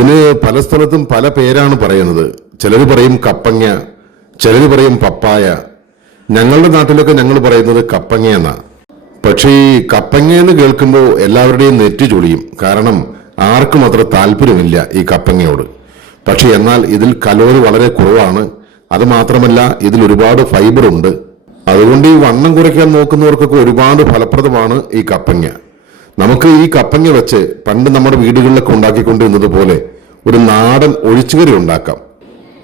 ഇതിന് പല സ്ഥലത്തും പല പേരാണ് പറയുന്നത്. ചിലർ പറയും കപ്പങ്ങ ചിലർ പറയും പപ്പായ. ഞങ്ങളുടെ നാട്ടിലൊക്കെ ഞങ്ങൾ പറയുന്നത് കപ്പങ്ങ എന്നാണ് പക്ഷേ ഈ കപ്പങ്ങ എന്ന് കേൾക്കുമ്പോൾ എല്ലാവരുടെയും നെറ്റ് ചൊളിയും. കാരണം ആർക്കും അത്ര താല്പര്യമില്ല ഈ കപ്പങ്ങയോട്. പക്ഷെ എന്നാൽ ഇതിൽ കലോറി വളരെ കുറവാണ്. അത് മാത്രമല്ല ഇതിൽ ഒരുപാട് ഫൈബർ ഉണ്ട് അതുകൊണ്ട് ഈ വണ്ണം കുറയ്ക്കാൻ നോക്കുന്നവർക്കൊക്കെ ഒരുപാട് ഫലപ്രദമാണ് ഈ കപ്പങ്ങ. നമുക്ക് ഈ കപ്പങ്ങ വെച്ച് പണ്ട് നമ്മുടെ വീടുകളിലൊക്കെ ഉണ്ടാക്കിക്കൊണ്ടിരുന്നത് പോലെ ഒരു നാടൻ ഒഴിച്ചുകറി ഉണ്ടാക്കാം.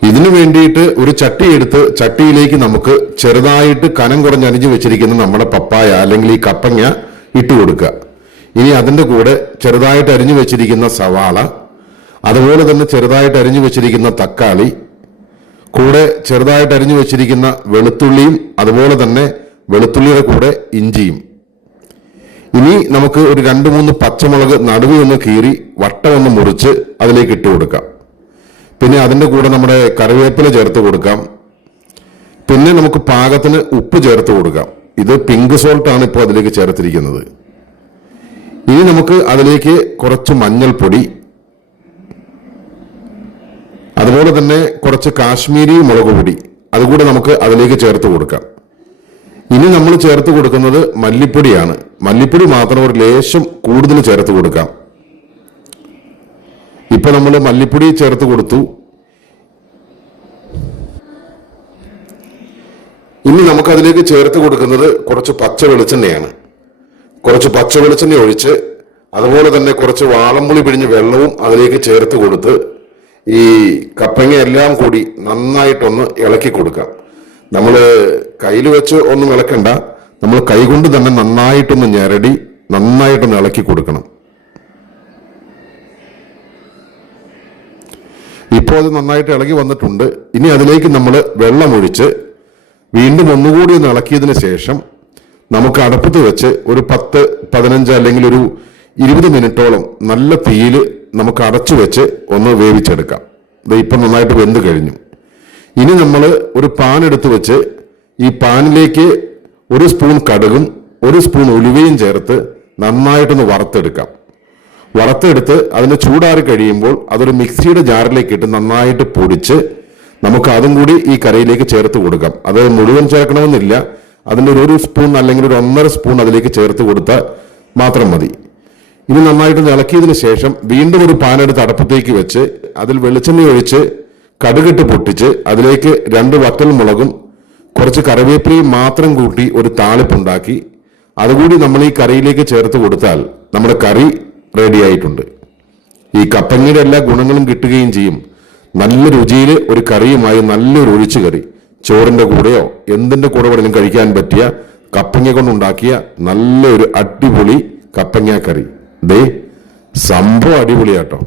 ഇതിനു വേണ്ടിയിട്ട് ഒരു ചട്ടി എടുത്ത് ചട്ടിയിലേക്ക് നമുക്ക് ചെറുതായിട്ട് കനം കുറഞ്ഞ് അരിഞ്ഞു വെച്ചിരിക്കുന്ന നമ്മുടെ പപ്പായ അല്ലെങ്കിൽ ഈ കപ്പങ്ങ ഇട്ട് കൊടുക്കുക. ഇനി അതിന്റെ കൂടെ ചെറുതായിട്ട് അരിഞ്ഞു വെച്ചിരിക്കുന്ന സവാള അതുപോലെ തന്നെ ചെറുതായിട്ട് അരിഞ്ഞു വെച്ചിരിക്കുന്ന തക്കാളി കൂടെ ചെറുതായിട്ട് അരിഞ്ഞു വെച്ചിരിക്കുന്ന വെളുത്തുള്ളിയും അതുപോലെ തന്നെ വെളുത്തുള്ളിയുടെ കൂടെ ഇഞ്ചിയും. ഇനി നമുക്ക് ഒരു രണ്ട് മൂന്ന് പച്ചമുളക് നടുവിൽ ഒന്ന് കീറി വട്ടം ഒന്ന് മുറിച്ച് അതിലേക്ക് ഇട്ട് കൊടുക്കാം. പിന്നെ അതിന്റെ കൂടെ നമ്മുടെ കറിവേപ്പില ചേർത്ത് കൊടുക്കാം. പിന്നെ നമുക്ക് പാകത്തിന് ഉപ്പ് ചേർത്ത് കൊടുക്കാം. ഇത് പിങ്ക് സോൾട്ട് ആണ് ഇപ്പോൾ അതിലേക്ക് ചേർത്തിരിക്കുന്നത്. ഇനി നമുക്ക് അതിലേക്ക് കുറച്ച് മഞ്ഞൾപ്പൊടി അതുപോലെ തന്നെ കുറച്ച് കാശ്മീരി മുളക് പൊടി അതുകൂടെ നമുക്ക് അതിലേക്ക് ചേർത്ത് കൊടുക്കാം. ഇനി നമ്മൾ ചേർത്ത് കൊടുക്കുന്നത് മല്ലിപ്പൊടിയാണ്. മല്ലിപ്പൊടി മാത്രം ഒരു ലേശം കൂടുതൽ ചേർത്ത് കൊടുക്കാം. ഇപ്പൊ നമ്മൾ മല്ലിപ്പൊടി ചേർത്ത് കൊടുത്തു. ഇനി നമുക്ക് അതിലേക്ക് ചേർത്ത് കൊടുക്കുന്നത് കുറച്ച് പച്ച വെളിച്ചെണ്ണയാണ്. കുറച്ച് പച്ച വെളിച്ചെണ്ണ ഒഴിച്ച് അതുപോലെ തന്നെ കുറച്ച് വാളംപുളി പിഴിഞ്ഞ് വെള്ളവും അതിലേക്ക് ചേർത്ത് കൊടുത്ത് ഈ കപ്പങ്ങ എല്ലാം കൂടി നന്നായിട്ടൊന്ന് ഇളക്കി കൊടുക്കാം. നമ്മൾ കയ്യിൽ വെച്ച് ഒന്നും ഇളക്കണ്ട. നമ്മൾ കൈകൊണ്ട് തന്നെ നന്നായിട്ടൊന്ന് ഞെരടി നന്നായിട്ടൊന്ന് ഇളക്കി കൊടുക്കണം. ഇപ്പോൾ അത് നന്നായിട്ട് ഇളകി വന്നിട്ടുണ്ട്. ഇനി അതിലേക്ക് നമ്മൾ വെള്ളമൊഴിച്ച് വീണ്ടും ഒന്നുകൂടി ഒന്ന് ഇളക്കിയതിന് ശേഷം നമുക്ക് അടുപ്പത്ത് വെച്ച് ഒരു പത്ത് പതിനഞ്ച് അല്ലെങ്കിൽ ഒരു ഇരുപത് മിനിറ്റോളം നല്ല തീയിൽ നമുക്ക് അടച്ചു വെച്ച് ഒന്ന് വേവിച്ചെടുക്കാം. ഇത് ഇപ്പം നന്നായിട്ട് വെന്ത് കഴിഞ്ഞു. ഇനി നമ്മൾ ഒരു പാൻ എടുത്ത് വെച്ച് ഈ പാനിലേക്ക് ഒരു സ്പൂൺ കടുകും ഒരു സ്പൂൺ ഉലുവയും ചേർത്ത് നന്നായിട്ടൊന്ന് വറുത്തെടുക്കാം. വറുത്തെടുത്ത് അതിന് ചൂടാറി കഴിയുമ്പോൾ അതൊരു മിക്സിയുടെ ജാറിലേക്ക് ഇട്ട് നന്നായിട്ട് പൊടിച്ച് നമുക്ക് അതും കൂടി ഈ കറിയിലേക്ക് ചേർത്ത് കൊടുക്കാം. അത് മുഴുവൻ ചേർക്കണമെന്നില്ല. അതിന്റെ ഒരു സ്പൂൺ അല്ലെങ്കിൽ ഒരു ഒന്നര സ്പൂൺ അതിലേക്ക് ചേർത്ത് കൊടുത്താൽ മാത്രം മതി. ഇത് നന്നായിട്ട് ഇളക്കിയതിന് ശേഷം വീണ്ടും ഒരു പാനെടുത്ത് അടപ്പത്തേക്ക് വെച്ച് അതിൽ വെളിച്ചെണ്ണ ഒഴിച്ച് കടുകിട്ട് പൊട്ടിച്ച് അതിലേക്ക് രണ്ട് വറ്റൽ മുളകും കുറച്ച് കറിവേപ്പിലയും മാത്രം കൂട്ടി ഒരു താളിപ്പുണ്ടാക്കി. അതുകൂടി നമ്മൾ ഈ കറിയിലേക്ക് ചേർത്ത് കൊടുത്താൽ നമ്മുടെ കറി റെഡി ആയിട്ടുണ്ട്. ഈ കപ്പങ്ങയുടെ എല്ലാ ഗുണങ്ങളും കിട്ടുകയും ചെയ്യും. നല്ല രുചിയിൽ ഒരു കറിയുമായി നല്ലൊരു ഒഴിച്ചു കറി. ചോറിന്റെ കൂടെയോ എന്തിന്റെ കൂടെ വേണമെങ്കിലും കഴിക്കാൻ പറ്റിയ കപ്പങ്ങ കൊണ്ടുണ്ടാക്കിയ നല്ലൊരു അടിപൊളി കപ്പങ്ങ കറി. ദേ സംഭവം അടിപൊളിയാട്ടോ.